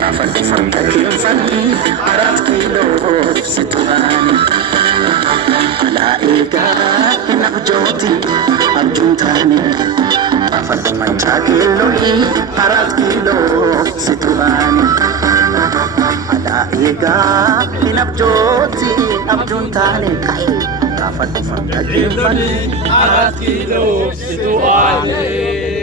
فالفن فني أرات كيلو ستواني على إيجا نبجوتي أرجون تاني فالفن كيلو أرات كيلو ستواني على إيجا نبجوتي أرجون تاني فالفن كيلو أرات كيلو ستواني